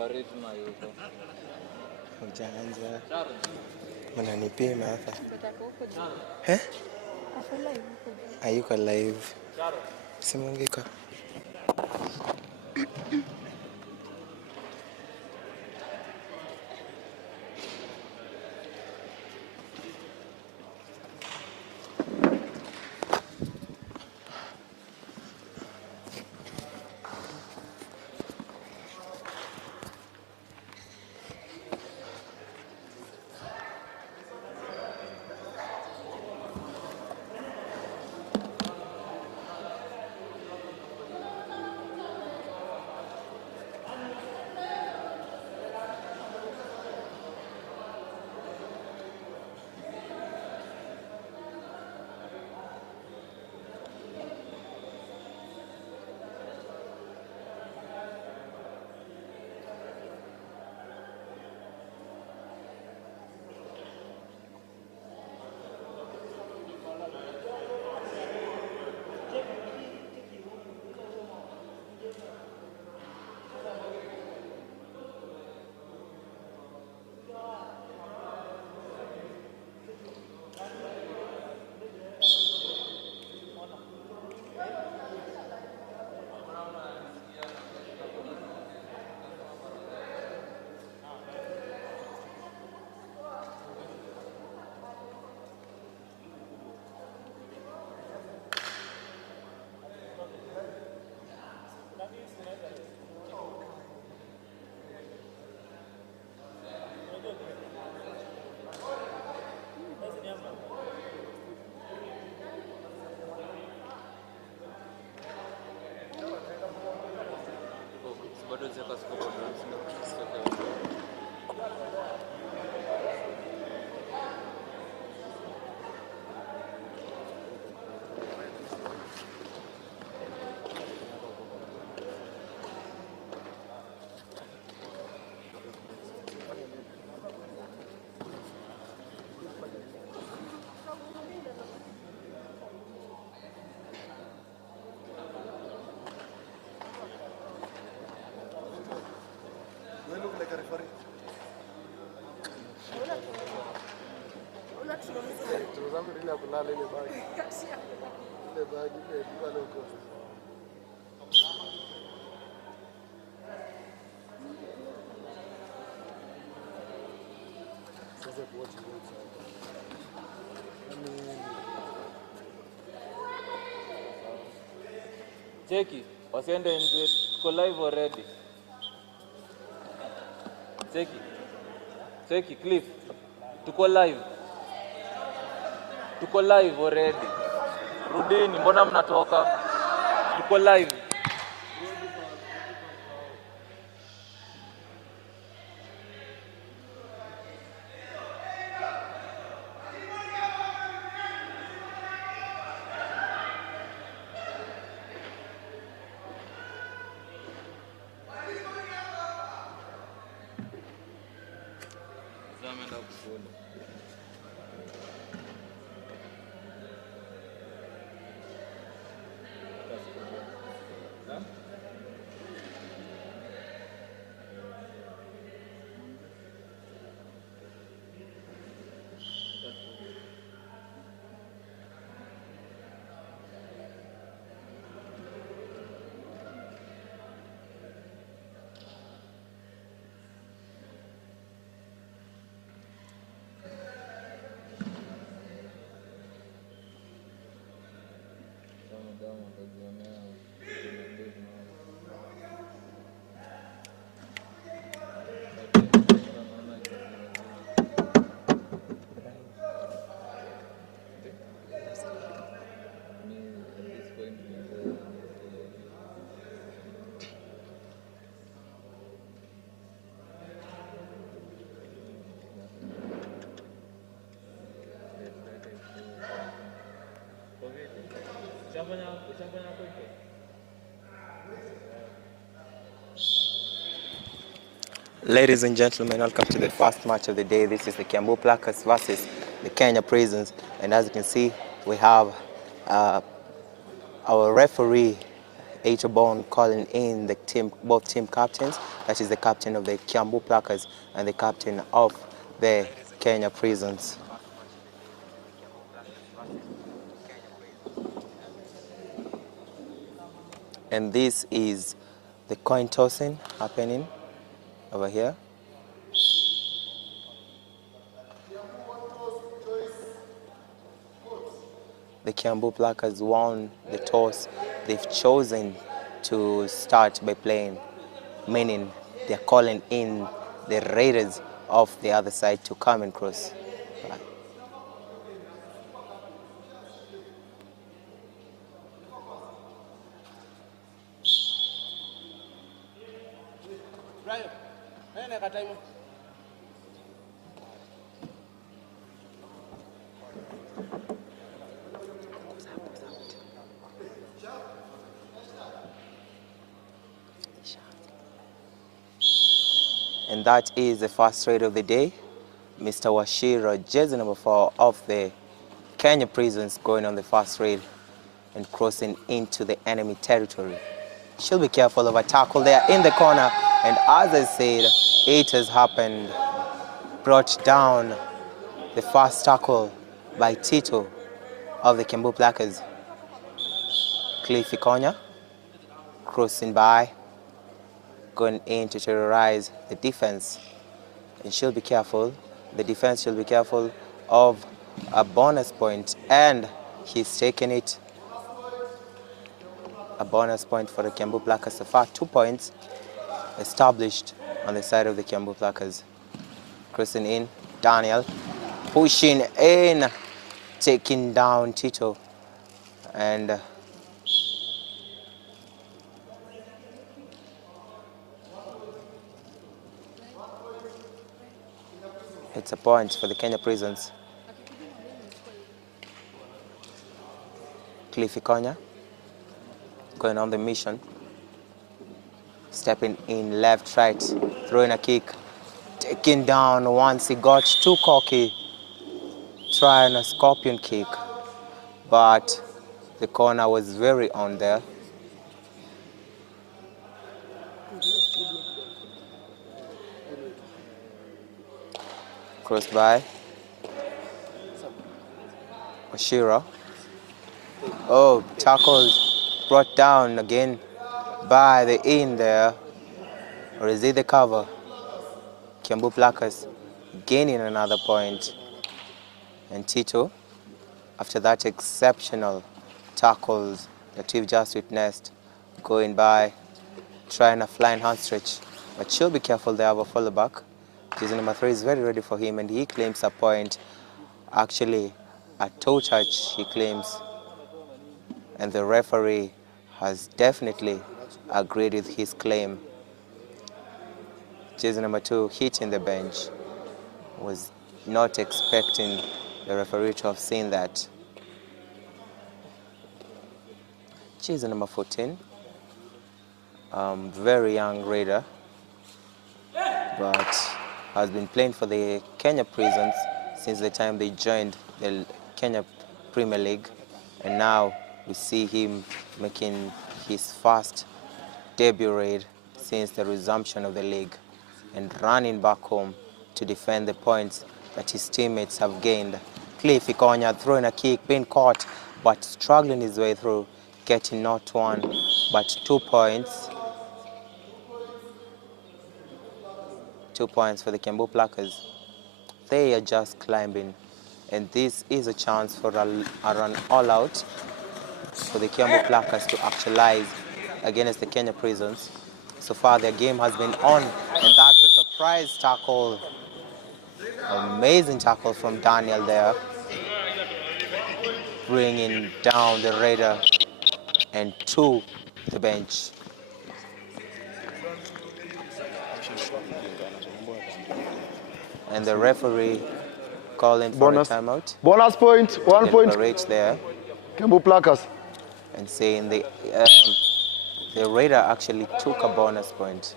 Faridma yuko. Ujaanza. Unanipima hapa. Hayuko live. Simungiko. Cheki, wasiende nje, tuko live already. Cheki, Cliff, tuko live already. Rudini, mbona mnatoka? Tuko live. Ladies and gentlemen, welcome to the first match of the day. This is the Kiambu Pluckers versus the Kenya Prisons. And as you can see, we have our referee Bone calling in the team, both team captains. That is the captain of the Kiambu Pluckers and the captain of the Kenya Prisons. And this is the coin tossing happening over here. The Kiambu Pluckers won the toss. They've chosen to start by playing, meaning they're calling in the raiders of the other side to come and cross. And that is the first raid of the day. Mr. Washira, jersey number 4 of the Kenya Prisons, going on the first raid and crossing into the enemy territory. She'll be careful of a tackle there in the corner. And as I said, it has happened. Brought down the first tackle by Tito of the Kiambu Pluckers. Cliffy Konya crossing by, going in to terrorize the defense. And she'll be careful. The defense should be careful of a bonus point, and he's taken it. A bonus point for the Kiambu Pluckers. So far, 2 points established on the side of the Kiambu Pluckers. Crossing in, Daniel pushing in, taking down Tito, and it's a point for the Kenya Prisons. Cliffy Konya going on the mission, stepping in left, right, throwing a kick, taking down once he got too cocky, trying a scorpion kick, but the corner was very on there. Cross by Oshira. Oh, tackled, brought down again by the in there. Or is it the cover? Kiambu Pluckers gaining another point. And Tito, after that exceptional tackles that we've just witnessed, going by, trying a flying hand stretch. But she'll be careful, they have a follow back. Jersey number 3 is very ready for him, and he claims a point. Actually, a toe touch, he claims. And the referee has definitely agreed with his claim. Jersey number 2 hitting the bench. Was not expecting the referee to have seen that. Jersey number 14, very young raider, but has been playing for the Kenya Prisons since the time they joined the Kenya Premier League, and now we see him making his first debut raid since the resumption of the league and running back home to defend the points that his teammates have gained. Cliffy Konya throwing a kick, being caught, but struggling his way through, getting not 1, but 2 points. 2 points for the Kiambu Pluckers. They are just climbing, and this is a chance for a run all out for the Kiambu Pluckers to actualize against the Kenya Prisons. So far, their game has been on, and that's a surprise tackle. Amazing tackle from Daniel there, bringing down the raider and to the bench. And the referee calling for a timeout. Bonus point, 1 point. Right there. Kiambu Pluckers. And saying the raider actually took a bonus point.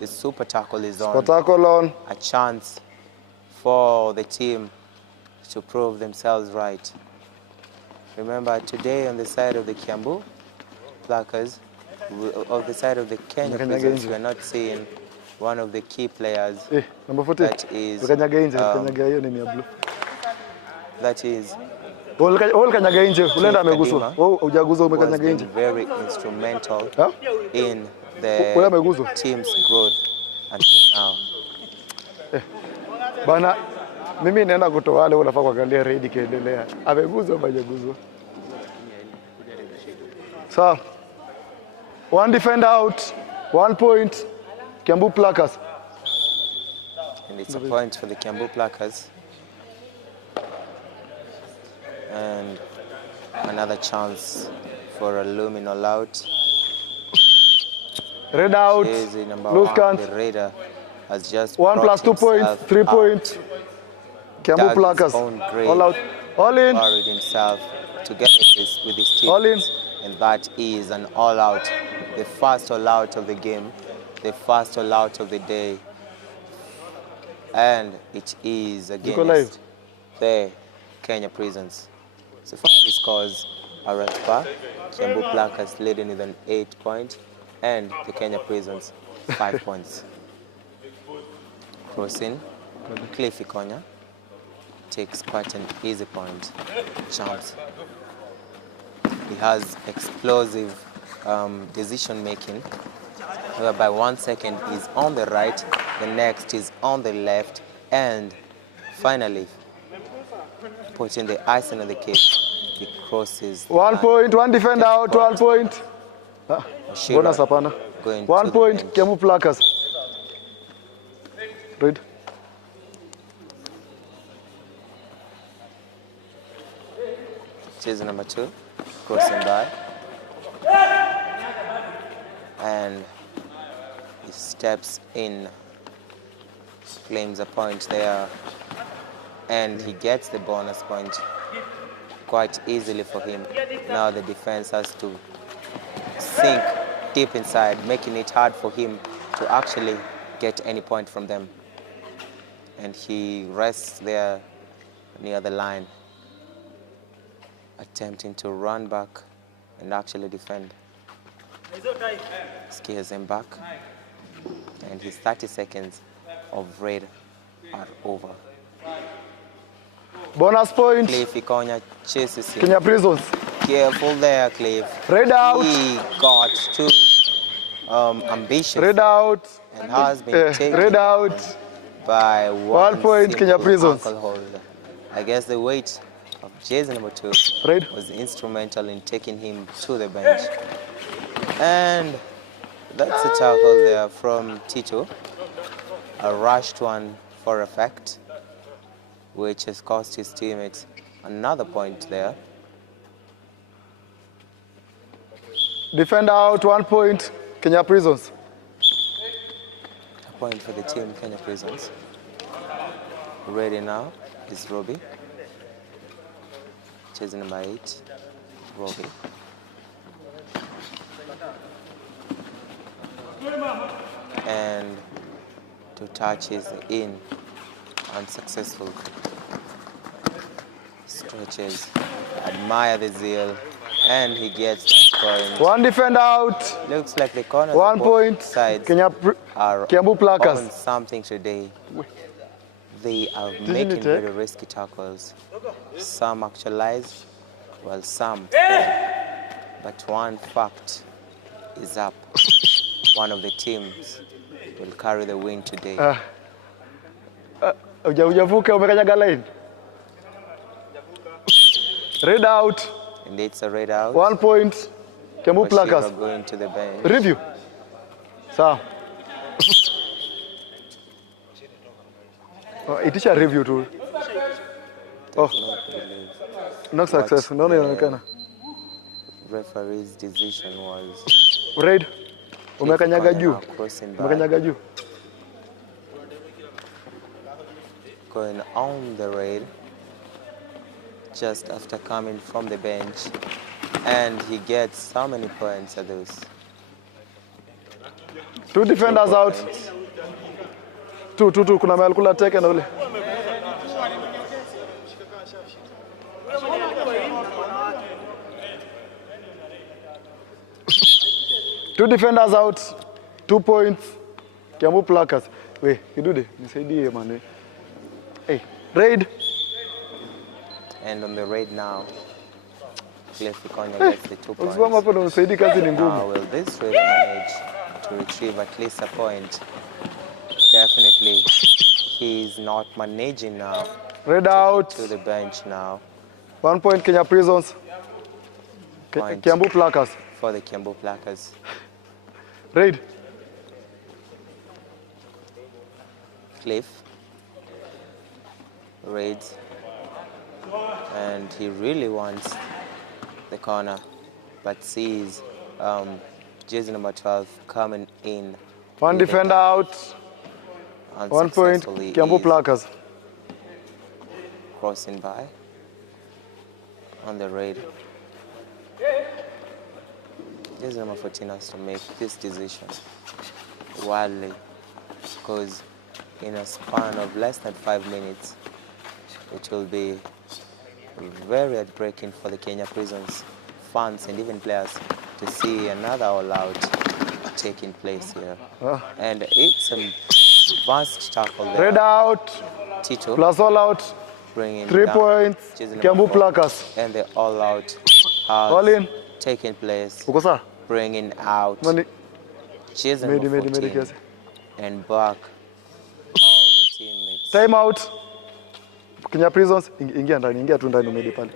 The super tackle is on. Super tackle on. A chance for the team to prove themselves right. Remember, today on the side of the Kiambu Pluckers, of the side of the Kenya Prisons, we are not seeing one of the key players. Number 14. That is. That is. Was been very instrumental in the team's growth until now. Bana, mimi naenda kutoa wale unafaa kuangalia raid kiendelea. Ameguzwa au hajaguzwa? So, one defender out, 1 point, Kiambu Pluckers. And it's a point for the Kiambu Pluckers. And another chance for a luminal out. Red out, loose count. The Raider has just 1 plus 2 points, 3 points. Kiambu Pluckers, all out, all in. Buried himself together with his team. All in. And that is an all out. The first all out of the game. The first all out of the day. And it is against the Kenya Prisons. So far the scores are at par. Kiambu Pluckers leading with an 8 point and the Kenya Prisons 5 points. Crossing, Cliffy Konya takes quite an easy point. Jumps. He has explosive decision making, whereby 1 second is on the right, the next is on the left, and finally, putting the icing on the cake, he crosses. 1 point, one defender out, 1 point. Bonus hapana. 1 point, Kiambu Pluckers. Read. Chase number 2, crossing by. And he steps in, claims a point there, and he gets the bonus point quite easily for him. Now the defense has to sink deep inside, making it hard for him to actually get any point from them. And he rests there near the line, attempting to run back and actually defend. Scares him back, and his 30 seconds of raid are over. Bonus point. Cliff Ikonya chases him. Kenya Prisons. Careful there, Cliff. Raid out. He got too ambitious. Raid out. And has been taken raid out by 1 point, Kenya Prisons. I guess the weight of jersey number 2 was instrumental in taking him to the bench. And that's a tackle there from Tito. A rushed one for effect, which has cost his teammates another point there. Defender out, 1 point, Kenya Prisons. A point for the team, Kenya Prisons. Ready now is Robbie. Chasing number 8, Robbie. And 2 touches in, unsuccessful. Stretches, admire the zeal, and he gets that point. 1 defender out. Looks like the corners 1 point, sides are Kiambu Pluckers. on something today. They are making very risky tackles. Some actualize, while some fail. But one fact is up. One of the teams will carry the win today. Hujavuka umekanyaga line. Red out. And it's a red out. 1 point, Kiambu Pluckers. Going to the bench. Review. Sawa. Itisha review too. Oh. No success. No, inaonekana. Referee's decision was red. Umekanyaga juu. Umekanyaga juu. Going on the raid just after coming from the bench, and he gets how many points are those? 2 defenders out. 2 kuna mahali kula teke na ule. 2 defenders out. 2 points. Kiambu Pluckers. Wait, Kidude, nisaidie man. Hey, raid. And on the raid now, Cliff Ikonya gets the 2 points. Usipo hapo ndo usaidie kazi ni ngumu. Now will this raider manage to retrieve at least a point? Definitely, he's not managing now. Raid out. To the bench now. 1 point Kenya Prisons. Point Kiambu Pluckers. For the Kiambu Pluckers. Raid. Cliff raids, and he really wants the corner, but sees jersey number 12 coming in. 1 defender out. 1 point Kiambu Pluckers. Crossing by on the raid. Jersey number 14 has to make this decision wildly, because in a span of less than 5 minutes, it will be very heartbreaking for the Kenya Prisons fans and even players to see another all-out taking place here. And it's a vast tackle there. Red out. Tito plus all-out. Bringing 3 points. Kiambu Pluckers. And the all-out All in. Taking place. Ukosa? Bringing out jersey number 14 and back all the teammates. Time out. Kenya Prisons, ingia tu ndani umedi pale.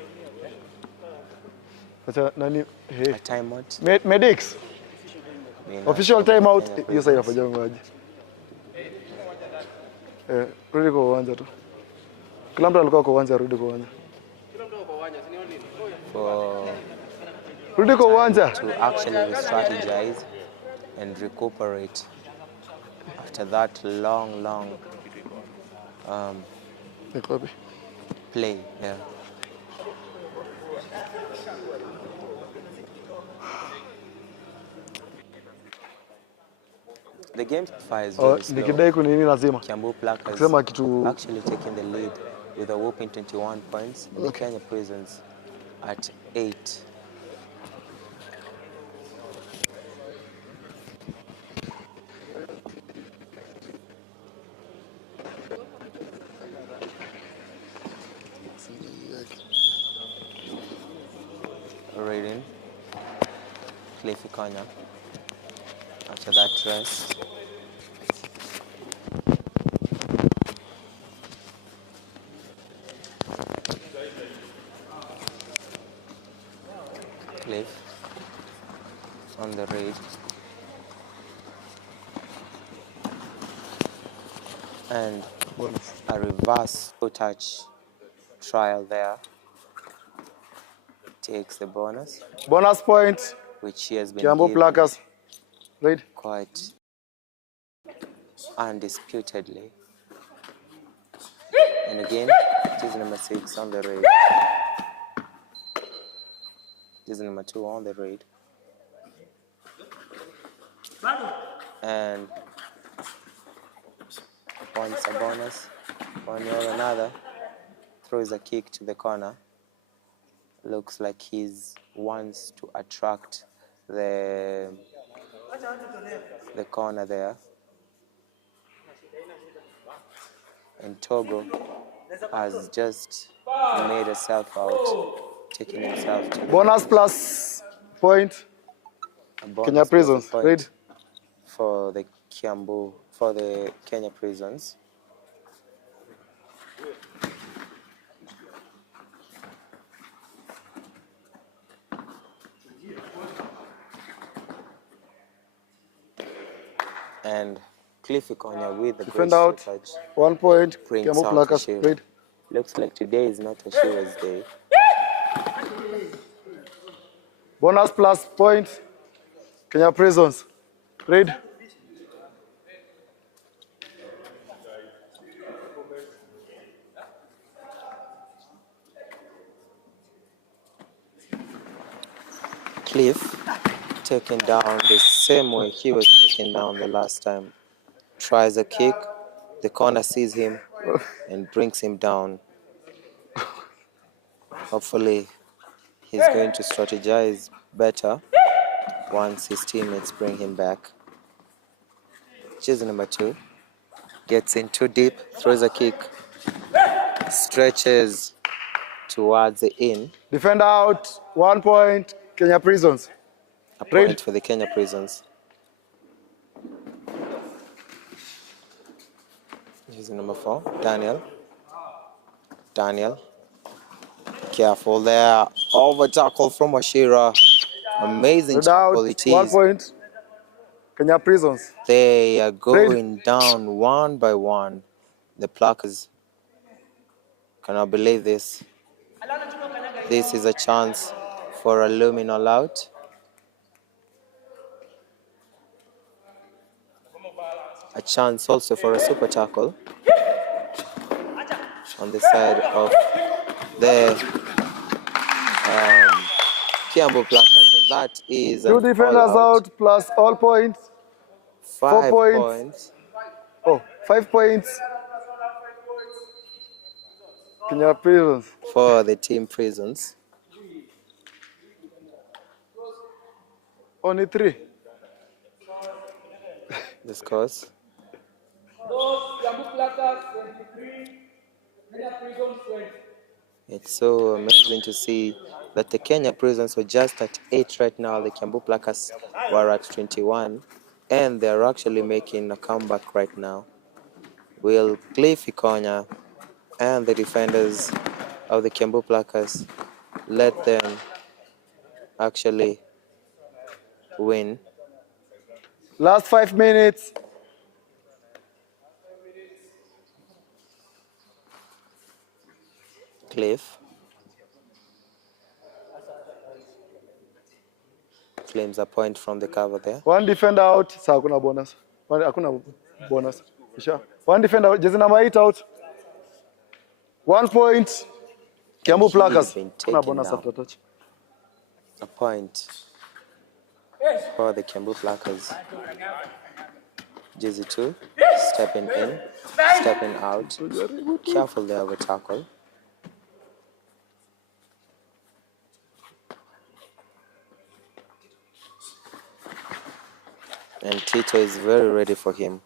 Acha nani? Hey. Time out. Medics. Official time out. Hiyo sasa inafanya ngaje? Rudi kwa uwanja tu. Kila mtu alikuwa kwa uwanja, rudi kwa uwanja. Rudi kwa uwanja. To actually strategize and recuperate after that long play. Yeah. The game is very slow. Nikidai kunini lazima. Kiambu Pluckers kusema kitu actually taking the lead with a whopping 21 points. The Kenya Prisons at 8. Raiding Cliff Ikonya after that rest. Cliff on the raid. And a reverse touch trial there. Takes the bonus. Bonus point. Which he has been Kiambu Pluckers. Right. Quite undisputedly. And again, jersey number 6 on the raid. Jersey number 2 on the raid. And once a bonus, one or another, throws a kick to the corner. Looks like he wants to attract the corner there. And Togo has just made herself out, taking himself to bonus plus point. Kenya Prisons, right? For the Kenya Prisons. And Cliff Ikonya with the defend out. touch. 1 point. Kiambu Pluckers, right? Looks like today is not a Shiva's day. Bonus plus point. Kenya Prisons, right? Cliff taken down the same way he was taken down the last time. Tries a kick, the corner sees him and brings him down. Hopefully he's going to strategize better once his teammates bring him back. Jersey number 2 gets in too deep, throws a kick, stretches towards the in. Defend out, 1 point, Kenya Prisons. A point for the Kenya Prisons. Jersey number 4, Daniel. Careful there. Over tackle from Washira. Amazing tackle it is. 1 point, Kenya Prisons. They are going down one by one. The Pluckers cannot believe this. This is a chance for a luminal out. A chance also for a super tackle on the side of the Kiambu Pluckers, and that is 2 defenders out plus all points. 5 4 points. Oh, 5 points. Kenya Prisons. For the team Prisons. Only 3. The scores. It's so amazing to see that the Kenya Prisons were just at 8 right now. The Kiambu Pluckers were at 21, and they're actually making a comeback right now. Will Cliff Ikonya and the defenders of the Kiambu Pluckers let them actually win? Last 5 minutes. Cliff claims a point from the cover there. 1 defender out. Sa hakuna bonus. Hakuna bonus. Sure. 1 defender out. Jersey number 8 out. 1 point. Kiambu Pluckers. Hakuna bonus after touch. A point for the Kiambu Pluckers. Jersey 2 stepping in, stepping out. Careful there of a tackle. And Tito is very ready for him,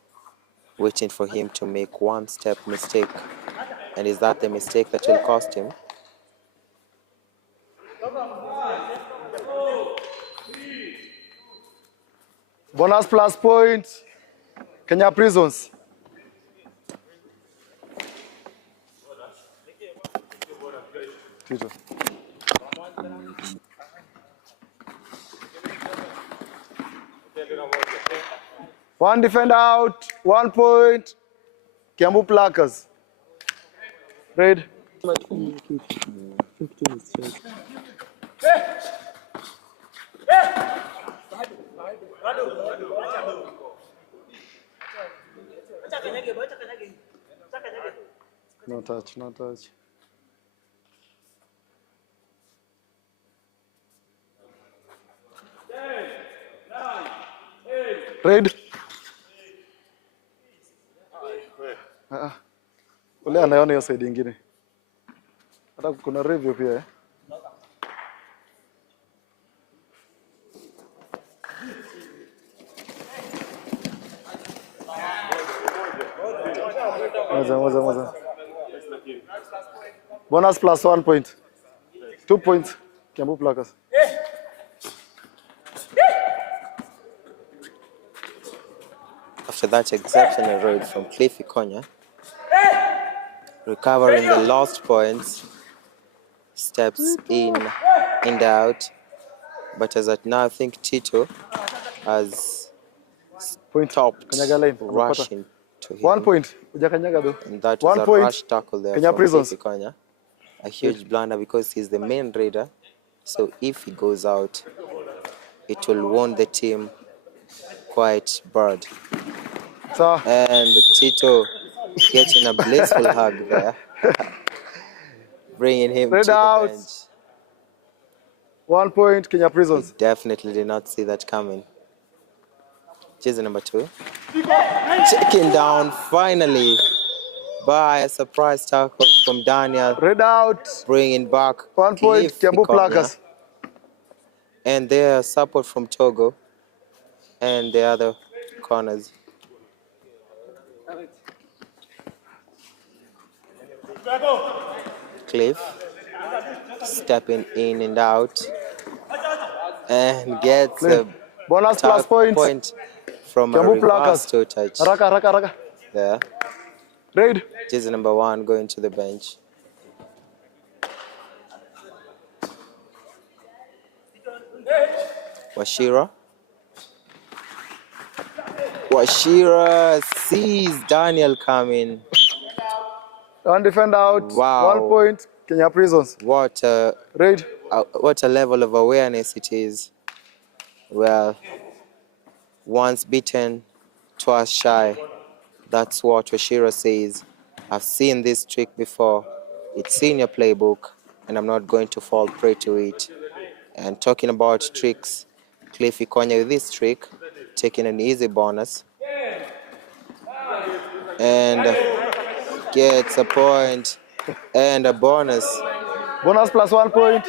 waiting for him to make one step mistake. And is that the mistake that will cost him? Bonus plus points. Kenya Prisons. Tito. One defender out, 1 point. Kiambu Pluckers. Red. No touch, no touch. Red. Ule anaona hiyo side nyingine. Hata kuna review pia eh. Moza. Bonus plus 1 point. 2 points. Kiambu Pluckers. After that exceptional raid from Cliff Ikonya, recovering the lost points, steps in and out. But as at now, I think Tito has stopped rushing to him. 1 point. Hujakanyaga though. And that was 1 a point. rush tackle there Kenya from Prisons. Cliff Ikonya. A huge blunder because he's the main raider. So if he goes out, it will wound the team quite bad. And Tito getting a blissful hug there, bringing him to the bench. 1 point, Kenya Prisons. He definitely did not see that coming. Jersey number 2. Taken down finally by a surprise tackle from Daniel. Red out. Bringing back 1 point, Kiambu Pluckers. And there support from Togo and the other corners. Cliff stepping in and out and gets a Bonus plus point from a Kiambu reverse Pluckers. toe touch. Raka. There. Raid. Jersey number 1 going to the bench. Washira sees Daniel coming. One defender out. Wow. 1 point. Kenya Prisons. What a level of awareness it is. Well, once beaten, twice shy. That's what Washira says. I've seen this trick before. It's in your playbook, and I'm not going to fall prey to it. And talking about tricks, Cliff Ikonya with this trick, taking an easy bonus. And gets a point and a bonus. Bonus plus 1 point.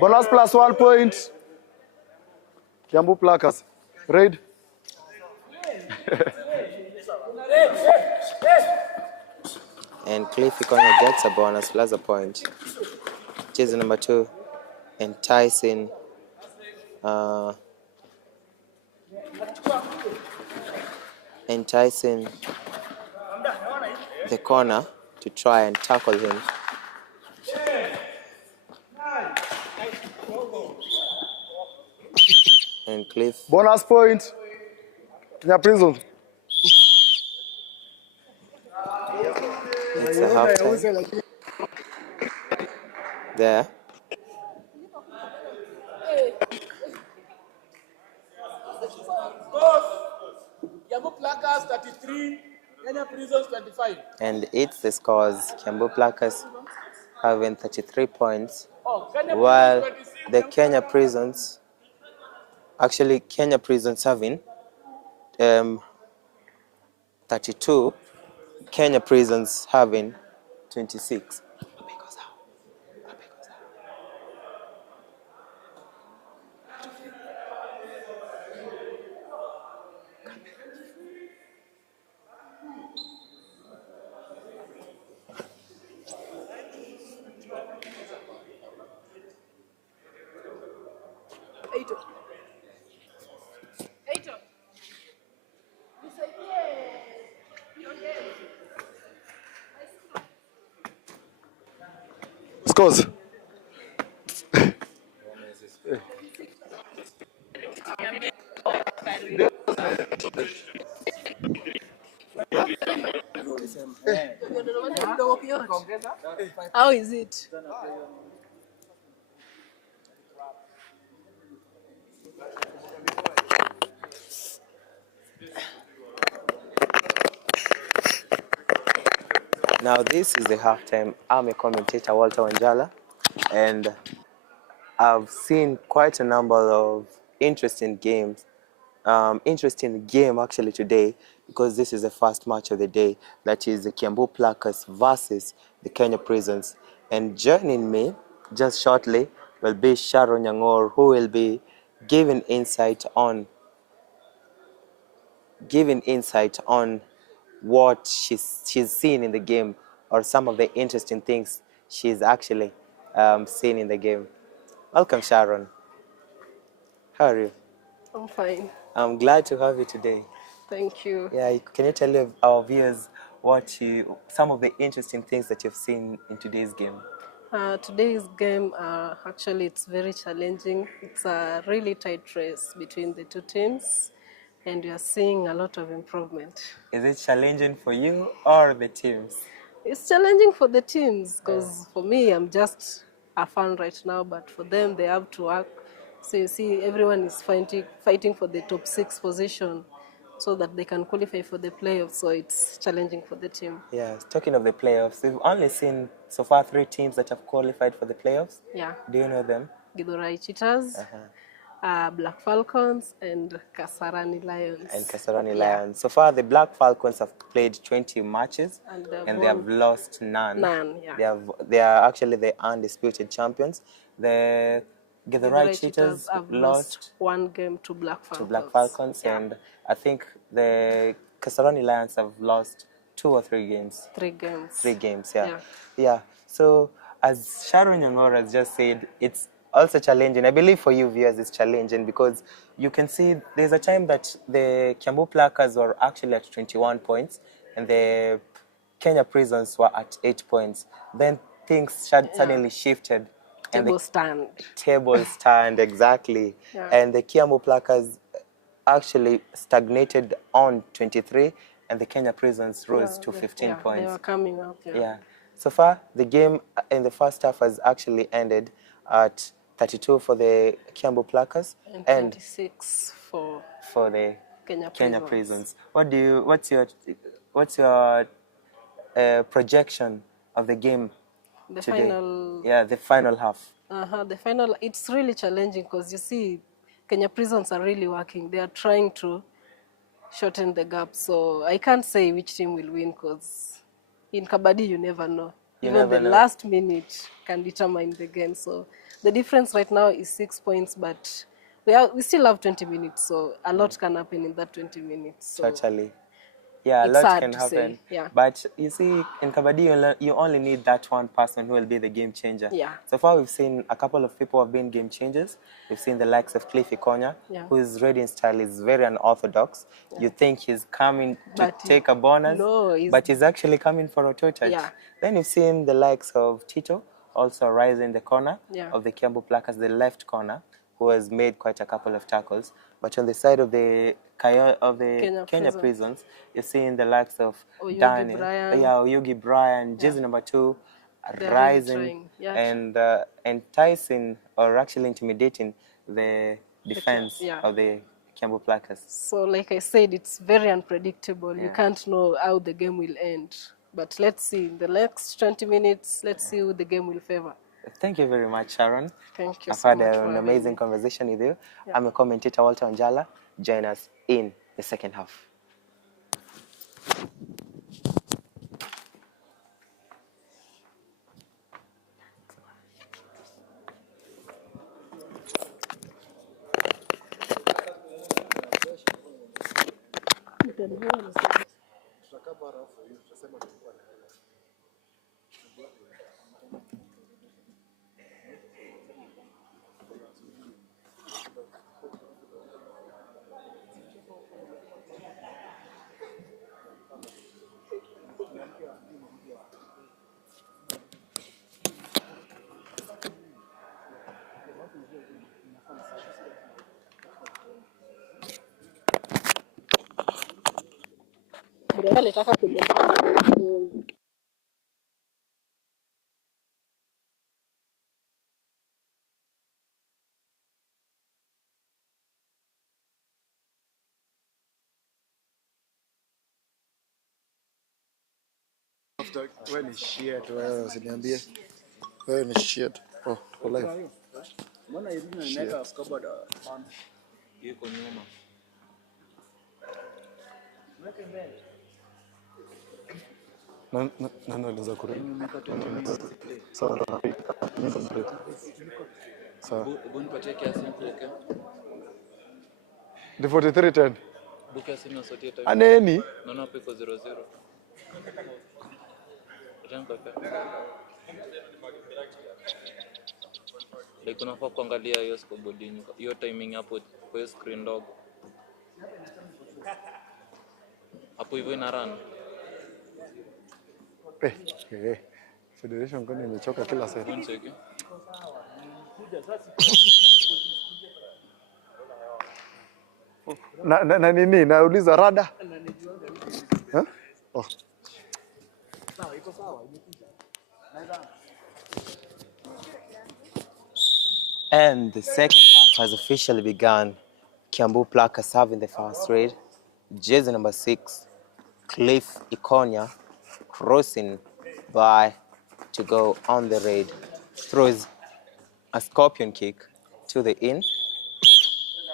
Bonus plus 1 point. Kiambu Pluckers. Raid. And Cliff Ikonya gets a bonus plus a point. Jersey number 2, enticing the corner to try and tackle him. And Cliff. Bonus point. Kenya Prisons. It's a half time. There. Kiambu Pluckers 33, Kenya Prisons 25. And it's the scores. Kiambu Pluckers having 33 points, while the Kenya Prisons having 32, Kenya Prisons having 26. Scores. How is it? Now this is the halftime. I'm a commentator, Walter Wanjala, and I've seen quite a number of interesting game actually today, because this is the first match of the day, that is the Kiambu Pluckers versus the Kenya Prisons. And joining me just shortly will be Sharon Nyang'or, who will be giving insight on what she's seen in the game, or some of the interesting things she's actually seen in the game. Welcome, Sharon. How are you? I'm fine. I'm glad to have you today. Thank you. Yeah, can you tell our viewers some of the interesting things that you've seen in today's game? Today's game, actually, it's very challenging. It's a really tight race between the two teams, and we are seeing a lot of improvement. Is it challenging for you or the teams? It's challenging for the teams, because for me, I'm just a fan right now, but for them, they have to work. So you see, everyone is fighting for the top 6 position, so that they can qualify for the playoffs. So it's challenging for the team. Yeah, talking of the playoffs, we've only seen so far 3 teams that have qualified for the playoffs. Yeah. Do you know them? Githurai Cheetahs, Black Falcons and Kasarani Lions. And Kasarani Lions. So far, the Black Falcons have played 20 matches and they have lost none. None, yeah. They are actually the undisputed champions. The Githurai Cheetahs have lost one game to Black Falcons, yeah. and I think the Kasarani Lions have lost 2 or 3 games. 3 games. 3 games, yeah. So as Sharon Nyang'oro has just said, it's also challenging. I believe for you viewers it's challenging because you can see there's a time that the Kiambu Pluckers were actually at 21 points and the Kenya Prisons were at 8 points. Then things suddenly shifted. Table stand, exactly. Yeah. And the Kiambu Pluckers actually stagnated on 23 and the Kenya Prisons rose to 15 points. They were coming up, yeah. So far, the game in the first half has actually ended at 32 for the Kiambu Pluckers and 26 for the Kenya Prisons. What's your projection of the game today? The final half. The final, it's really challenging because you see Kenya Prisons are really working. They are trying to shorten the gap. So I can't say which team will win because in Kabaddi you never know. Even the last minute can determine the game. So the difference right now is 6 points, but we still have 20 minutes. So a lot can happen in that 20 minutes. So totally. Yeah, a lot can happen. Yeah. But you see, in Kabaddi, you only need that one person who will be the game changer. Yeah. So far, we've seen a couple of people have been game changers. We've seen the likes of Cliffy Konya, whose raiding style is very unorthodox. Yeah. You think he's coming to take a bonus, but he's actually coming for a toe touch. Yeah. Then you've seen the likes of Tito, also rising the corner of the Kiambu Pluckers, the left corner, who has made quite a couple of tackles. But on the side of the Kenya Prisons, you're seeing the likes of Oyugi Bryan, jersey number 2, rising and enticing or actually intimidating the defense of the Kiambu Pluckers. So like I said, it's very unpredictable. You can't know how the game will end. But let's see, in the next 20 minutes, let's see who the game will favor. Thank you very much, Sharon. Thank you so much. I've had an amazing conversation with you. Yeah. I'm a commentator, Walter Onjala. Join us in the second half. Wewe ni shit, wewe usiniambie. Wewe ni shit. Oh, tuko live. Mbona Irina inaweka scoreboard yuko nyuma? Mweke mbele. Nani anaweza kurudi? Sawa. Sawa. Buni patie kiasi mkuke. The 4310. Buka sina sote time. Aneni? Naona peko 00. Like unafaa kuangalia hiyo scoreboard, hiyo timing hapo kwa screen ndogo. Hapo hivyo ina run. Federation kwani imechoka kila saa. Na nini? Nauliza rada. Oh. Sawa, iko sawa. And the second half has officially begun. Kiambu Pluckers having the first raid. Jersey number 6, Cliff Ikonya, crossing by to go on the raid. Throws a scorpion kick to the in.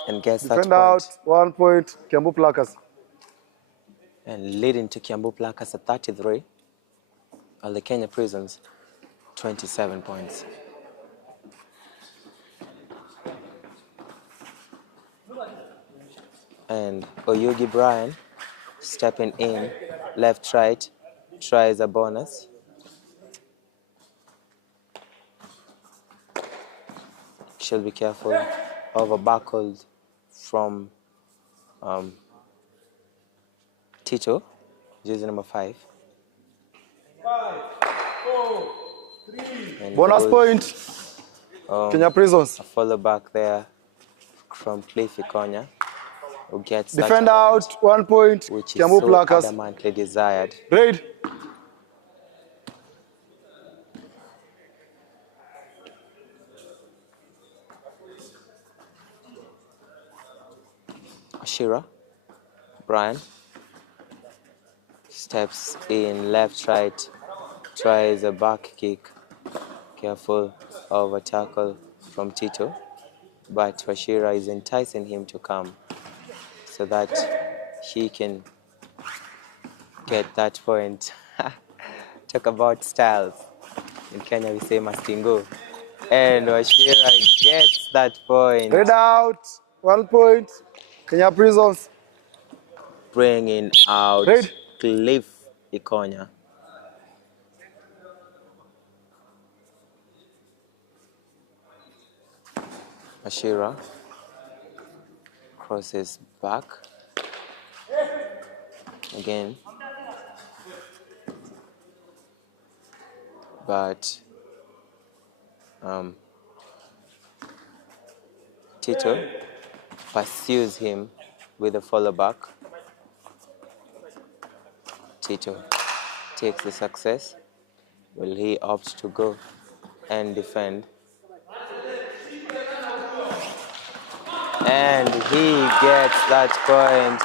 and gets that Defend point. out. 1 point. Kiambu Pluckers. And leading to Kiambu Pluckers at 33, while the Kenya Prisons 27 points. And Oyugi Brian stepping in, left, right, tries a bonus. She'll be careful of a backhold from Tito, jersey number 5. And Bonus goes, point. Kenya Prisons. a follow back there from Cliff Ikonya, who gets Defend that out. 1 point. point, which is Kiambu so Pluckers. adamantly desired. Raid. Ashira, Brian, steps in left, right, tries a back kick. Careful of a tackle from Tito, but Washira is enticing him to come so that he can get that point. Talk about styles. In Kenya we say mastingo. And Washira gets that point. Raid out. 1 point. Kenya Prisons. Bringing out Raid. Cliff Ikonya. Ashira crosses back again, but Tito pursues him with a follow back. Tito takes the success. Will he opt to go and defend? And he gets that point.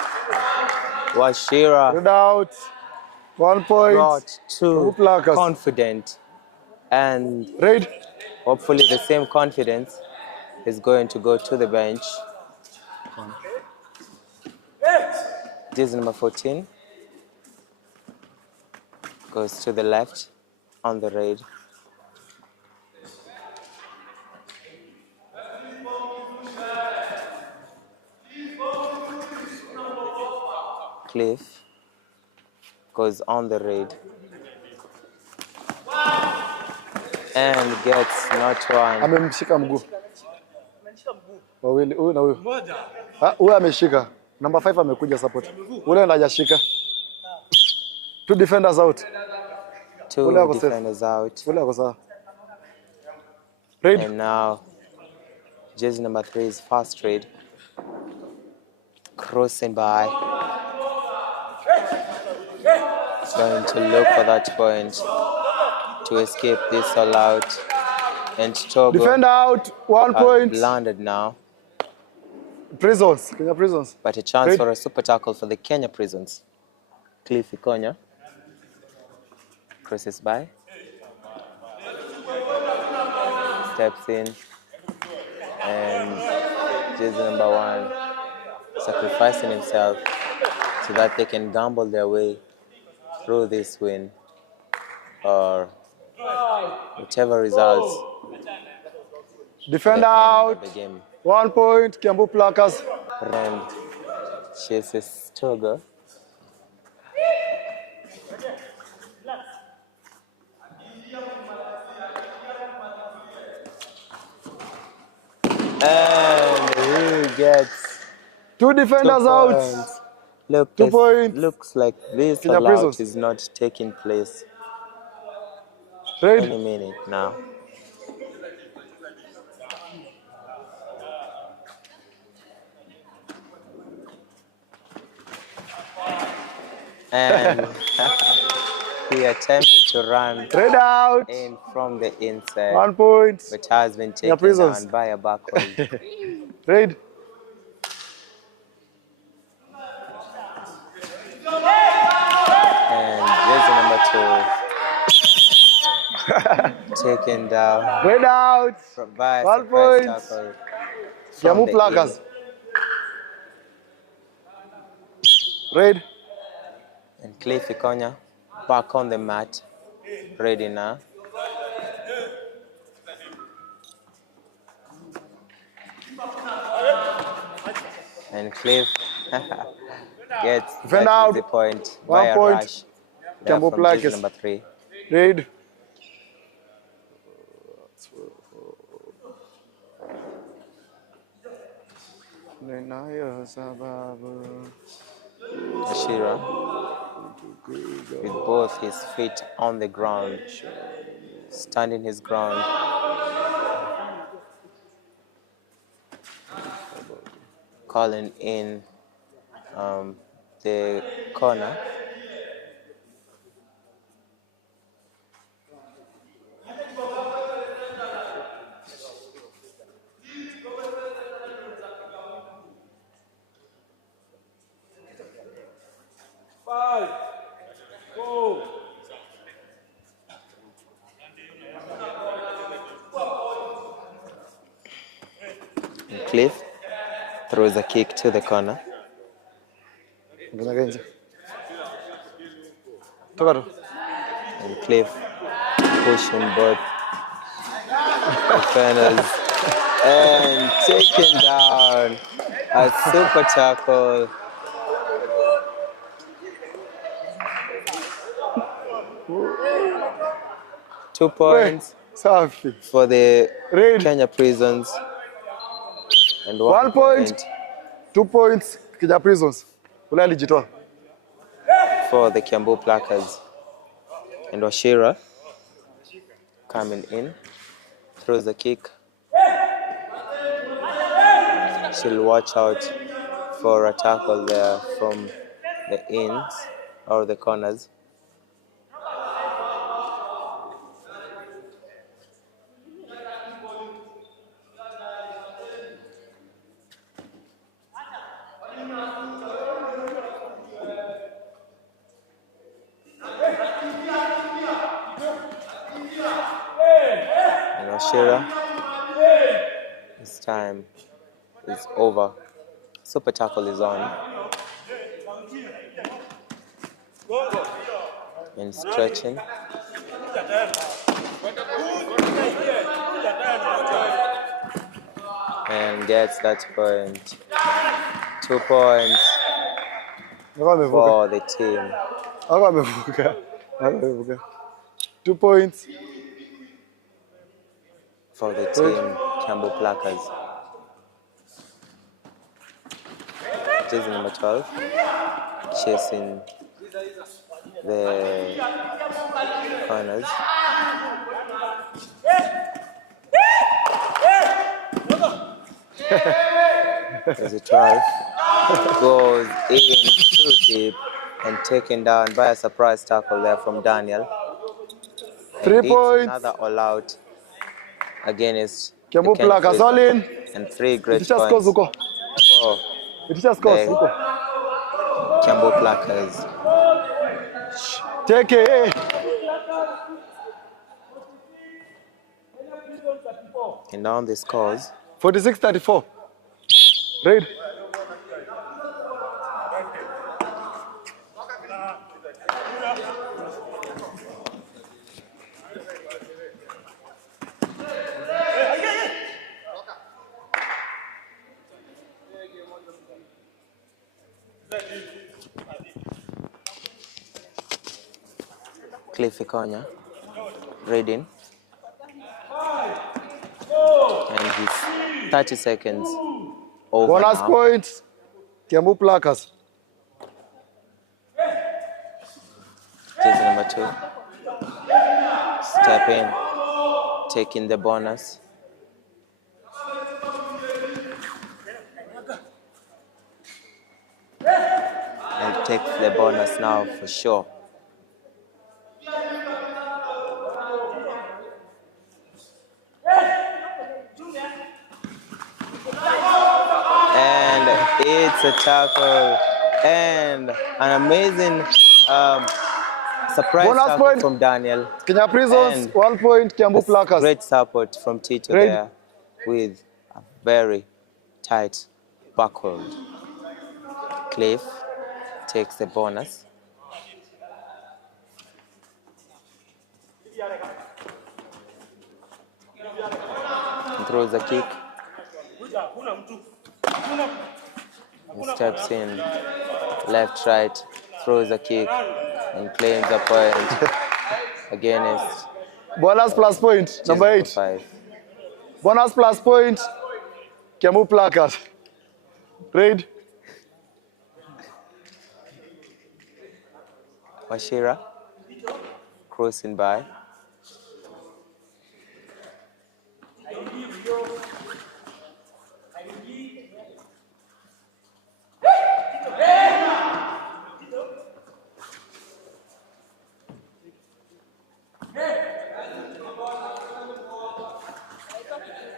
Washira Raid out. 1 point. brought too Kiambu Pluckers. confident, and Raid. hopefully the same confidence is going to go to the bench. This is number 14. Goes to the left on the raid. Cliff goes on the raid and gets not one. Amemshika mguu. Wawili, huyu na huyu. Huyu ameshika. Number 5 amekuja support. Ule ndo hajashika. 2 defenders out. Two Ule ako safe. defenders out. Ule ako sawa. Raid. And now jersey number 3 is fast raid. Crossing by. Trying to look for that point to escape this all out. And Togo Defend out. 1 point. landed now. Prisons. Kenya Prisons. But a chance Raid. for a super tackle for the Kenya Prisons. Cliff Ikonya crosses by. Steps in. And jersey number 1 sacrificing himself so that they can gamble their way through this win or whichever results Defend the end out. of the game. 1 point. Kiambu Pluckers. Ren chases Togo. And he gets 2 defenders 2 out. points. Look, 2 this points. looks like this Kenya all out Prisons. is not taking place Raid. any minute now. And he attempted to run Raid out. in from the inside, 1 point. but has been Kenya taken Prisons. down by a backhold. Raid. And jersey number 2 taken down Raid out. by a 1 surprise point. tackle from Kiambu the Pluckers. Red. And Cliff Ikonya back on the mat, ready now. And Cliff gets Defend that out. easy point 1 via point. rush there Kiambu from jersey Pluckers. number 3. Red. Ashira with both his feet on the ground, standing his ground. Calling in the corner. And Cliff throws a kick to the corner. And Cliff pushing both defenders and taking down a super tackle. Two points Safi. for the Red. Kenya Prisons. And 1 point. 2 points. Kenya Prisons. Ule alijitoa. For the Kiambu Pluckers. And Washira coming in, throws the kick. She'll watch out for a tackle there from the ends or the corners. And Washira, this time is over. Super tackle is on. And stretching. And gets that point. 2 points for the team. 2 points. For the team, Kiambu Pluckers. Jersey number 12, chasing the corners. As the 12 goes in too deep and taken down by a surprise tackle there from Daniel. 3 points. Another all-out against Kiambu Pluckers all in. And 3 great Itisha points scores huko. for Itisha scores the huko. Kiambu Pluckers. Take it. And down the scores. 46-34. Red. Cliff Ikonya, reading. And he's 30 seconds over Bonus now. points. Kiambu Pluckers. Jersey number 2. Step in, taking the bonus. And take the bonus now for sure. And it's a tackle and an amazing surprise Bonus tackle point from Daniel. Kenya Prisons, And 1 point. Kiambu Pluckers. Great support from Tito Red. there with a very tight backhold. Cliff takes the bonus. And throws a kick. And steps in, left, right, throws a kick, and claims a point against Bonus plus point, number 8. 5. Bonus plus point, Kiambu Pluckers. Read. Washira crossing by.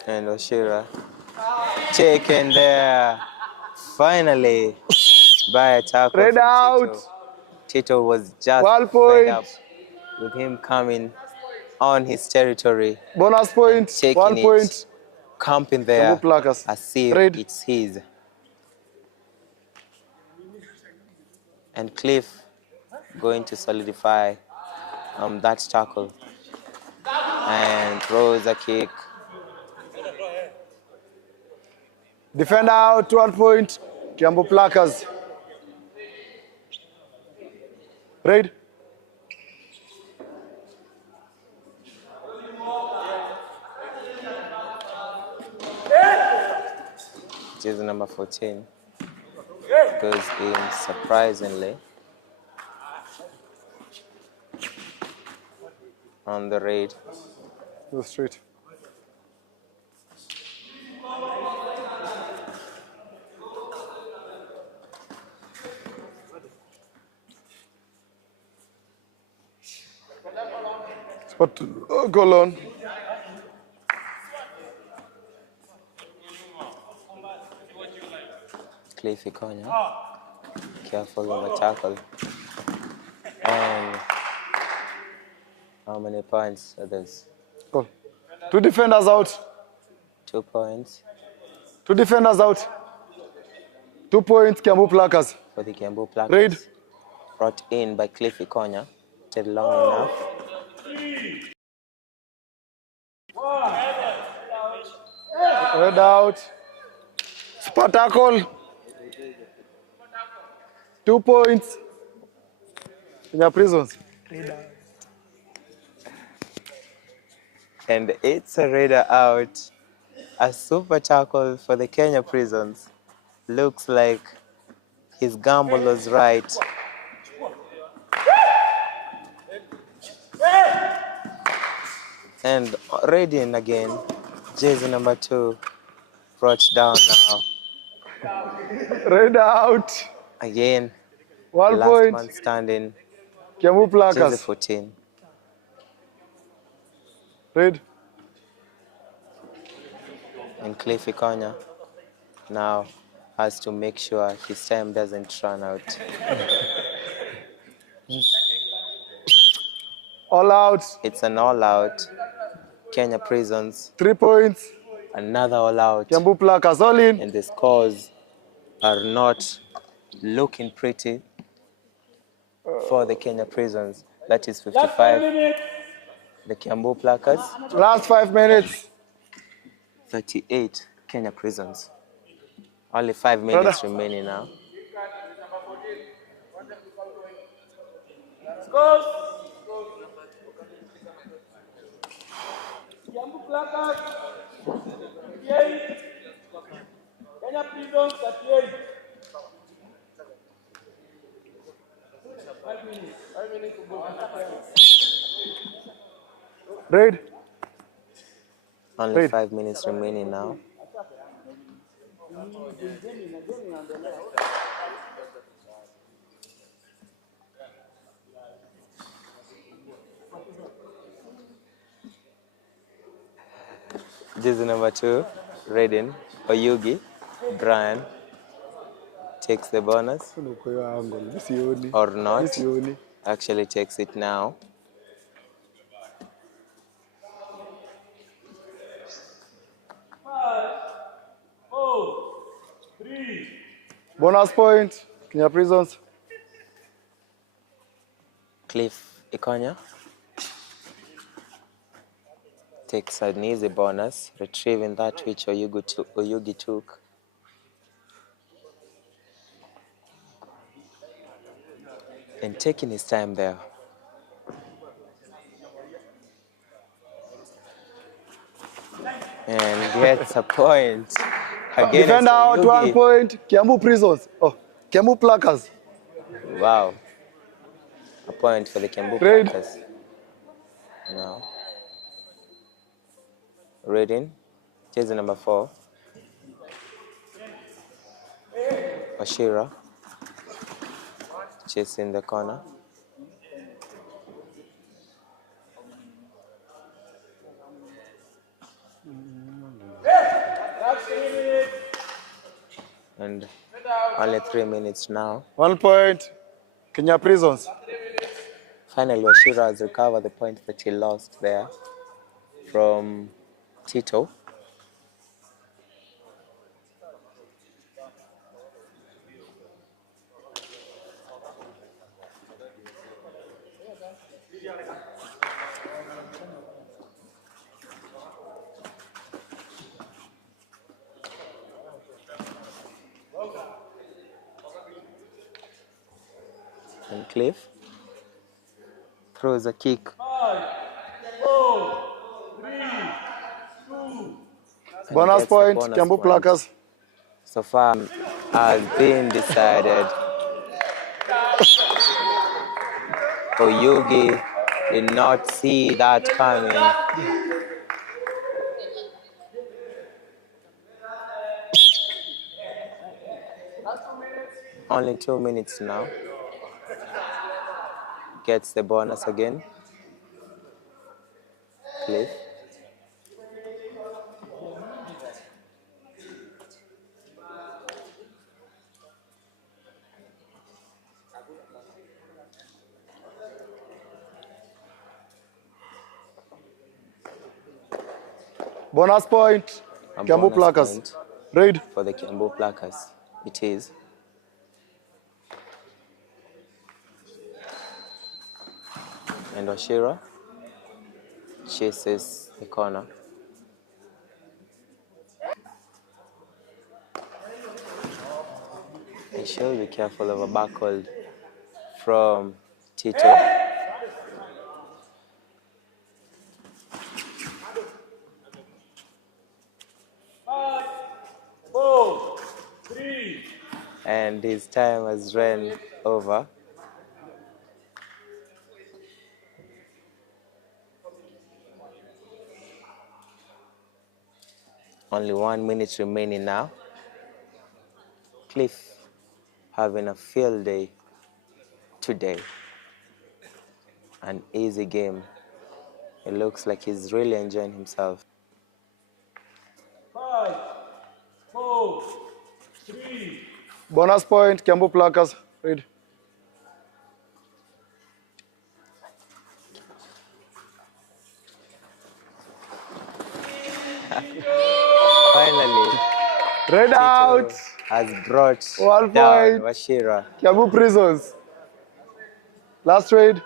And Washira taken there finally by a tackle Red from out. Tito. Tito was just 1 fed point. up with him coming on his territory, Bonus point, taking 1 it, point. camping there Kiambu Pluckers. as if Red. it's his. And Cliff going to solidify that tackle and throws a kick. Defender out, 1 point. Kiambu Pluckers. Read. Jersey number 14 goes in surprisingly on the raid. Go straight. Spot goal on. Cliffy Konya, careful on the tackle. And how many points are this? Goal. 2 defenders out. 2 points 2 defenders out. 2 points, Kiambu Pluckers. for the Kiambu Pluckers. Raid. Brought in by Cliffy Konya. Stayed long enough. Red out. Spot tackle. 2 points. Kenya Prisons. And it's a raider out. A super tackle for the Kenya Prisons. Looks like his gamble was right. And raiding again. Jersey number 2 brought down now. Red out. Again, 1 last point. man standing. Kiambu Jersey Pluckers. 14. Red. And Cliffy Konya now has to make sure his time doesn't run out. All out. It's an all-out. Kenya Prisons, 3 points. another all-out. Kiambu Pluckers all in. And the scores are not looking pretty for the Kenya Prisons. That is 55. The Kiambu Pluckers, Last 5 minutes. 38 Kenya Prisons. Only 5 minutes remaining now. Scores. Kiambu Pluckers 38. Kenya Prisons 38. 5 minutes. 5 minutes to go. Red. Only Wait. 5 minutes remaining now. Jersey number 2, Raiden, Oyugi, Brian takes the bonus or not. Actually takes it now. Bonus point. Kenya Prisons. Cliff Ikonya takes an easy bonus, retrieving that which Oyugi took. And taking his time there. And gets a point. Again, Defender out, 1 Oyugi. point. Kiambu Prisons. Oh, Kiambu Pluckers. Wow. A point for the Kiambu Trade. Pluckers. Now. Reading. Jersey number 4. Washira. Chasing the corner. And only 3 minutes now. 1 point. Kenya Prisons. Finally, Washira has recovered the point that he lost there from Tito. And Cliff throws a kick. 5, 4, 3, 2. Bonus Gets the point. bonus Kiambu point. Pluckers. So far has been decided. Oyugi did not see that coming. Only 2 minutes now. Gets the bonus again. Cliff. Bonus point. A Kiambu bonus Pluckers. point Raid. for the Kiambu Pluckers. It is. And Oshira chases the corner. He should be careful of a backhold from Tito. 5, 4, 3. And his time has run over. Only 1 minute remaining now. Cliff having a field day today. An easy game. It looks like he's really enjoying himself. 5, 4, 3. Bonus point. Kiambu Pluckers. Raid. Finally, Raid Tito out. has brought 1 down point. Washira. Kiambu Prisons. Last raid.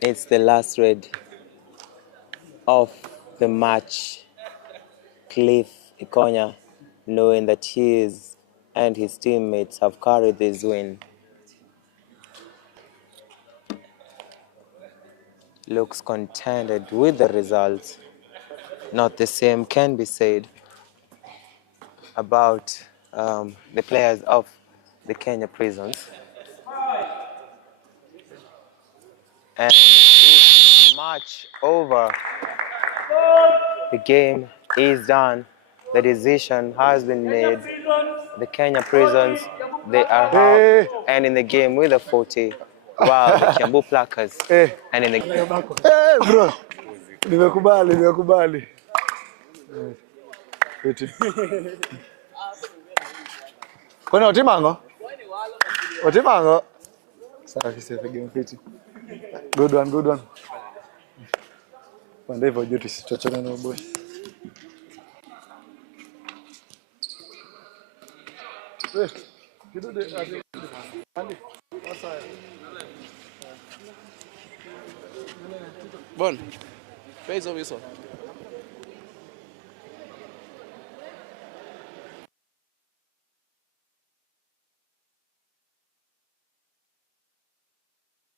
It's the last raid of the match. Cliff Ikonya, knowing that he and his teammates have carried this win, looks contented with the results. Not the same can be said about the players of the Kenya Prisons. And it's match over. The game is done. The decision has been made. The Kenya Prisons, they are Hey. out and in the game with a 40, while the Kiambu Pluckers Hey. and in the Hey, bro. Nimekubali. Eti. Kwani Otimango? Otimango. Sawa kisefe game fiti. Good one. Pande hivyo juu tusichochane na boy. Kidude Andy, what's that? Bon, fais ça.